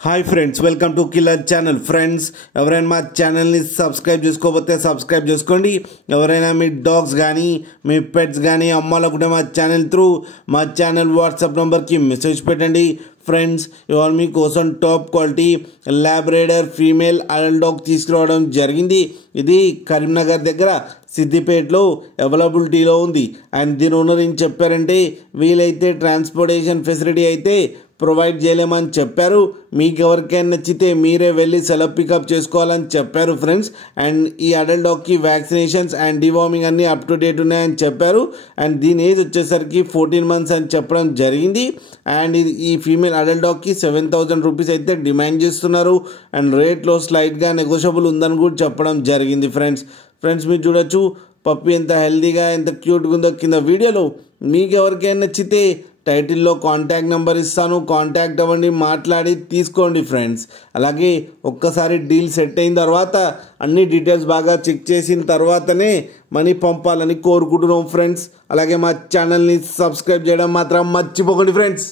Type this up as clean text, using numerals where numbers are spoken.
Hi friends, welcome to killer channel. Friends, ఎవరైనా మా ఛానల్ని సబ్స్క్రైబ్ చేసుకోకపోతే సబ్స్క్రైబ్ చేసుకోండి. ఎవరైనా మీ డాగ్స్ కానీ మీ పెట్స్ కానీ అమ్మాలనుకుంటే మా ఛానల్ వాట్సాప్ నెంబర్కి మెసేజ్ పెట్టండి. ఫ్రెండ్స్, ఇవాళ మీకోసం top quality Labrador female adult dog తీసుకురావడం జరిగింది. ఇది కరీంనగర్ దగ్గర సిద్దిపేటలో అవైలబిలిటీలో ఉంది. అండ్ దీని ఓనర్ ఏం చెప్పారంటే, వీలైతే ట్రాన్స్పోర్టేషన్ ఫెసిలిటీ అయితే ప్రొవైడ్ చేయలేమని చెప్పారు. మీకు ఎవరికైనా నచ్చితే మీరే వెళ్ళి సెలవు పికప్ చేసుకోవాలని చెప్పారు ఫ్రెండ్స్. అండ్ ఈ అడల్ట్ డాగ్కి వ్యాక్సినేషన్స్ అండ్ డివార్మింగ్ అన్నీ అప్ టు డేట్ ఉన్నాయని చెప్పారు. అండ్ దీని ఏజ్ వచ్చేసరికి 14 months అని చెప్పడం జరిగింది. అండ్ ఈ ఫీమేల్ అడల్ట్ డాగ్కి 7,000 రూపీస్ అయితే డిమాండ్ చేస్తున్నారు. అండ్ రేట్లో స్లైట్గా నెగోషియబుల్ ఉందని కూడా చెప్పడం జరిగింది ఫ్రెండ్స్. మీరు చూడొచ్చు పప్పి ఎంత హెల్తీగా ఎంత క్యూట్గా ఉందో. కింద వీడియోలో మీకు ఎవరికైనా నచ్చితే టైటిల్లో కాంటాక్ట్ నెంబర్ ఇస్తాను, కాంటాక్ట్ అవ్వండి, మాట్లాడి తీసుకోండి ఫ్రెండ్స్. అలాగే ఒక్కసారి డీల్ సెట్ అయిన తర్వాత అన్ని డీటెయిల్స్ బాగా చెక్ చేసిన తర్వాతనే మనీ పంపాలని కోరుకుంటున్నాం ఫ్రెండ్స్. అలాగే మా ఛానల్ని సబ్స్క్రైబ్ చేయడం మాత్రం మర్చిపోకండి ఫ్రెండ్స్.